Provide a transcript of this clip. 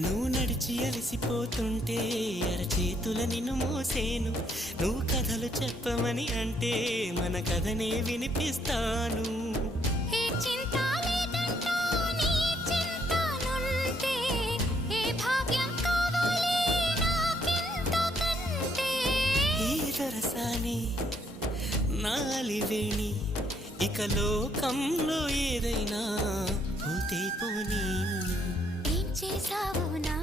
నువ్వు నడిచి అలసిపోతుంటే అరచేతుల నిన్ను మోసేను. నువ్వు కథలు చెప్పమని అంటే మన కథనే వినిపిస్తాను. ఏ చింత లేదంటూ నీ చింతనుంటే ఏ భాగ్యం కావాలి నాకింతకంటే. ఈ దొరసాని నాలివేణి ఇక లోకంలో ఏదైనా పోతే పోనీ. ఏం చేసావు నా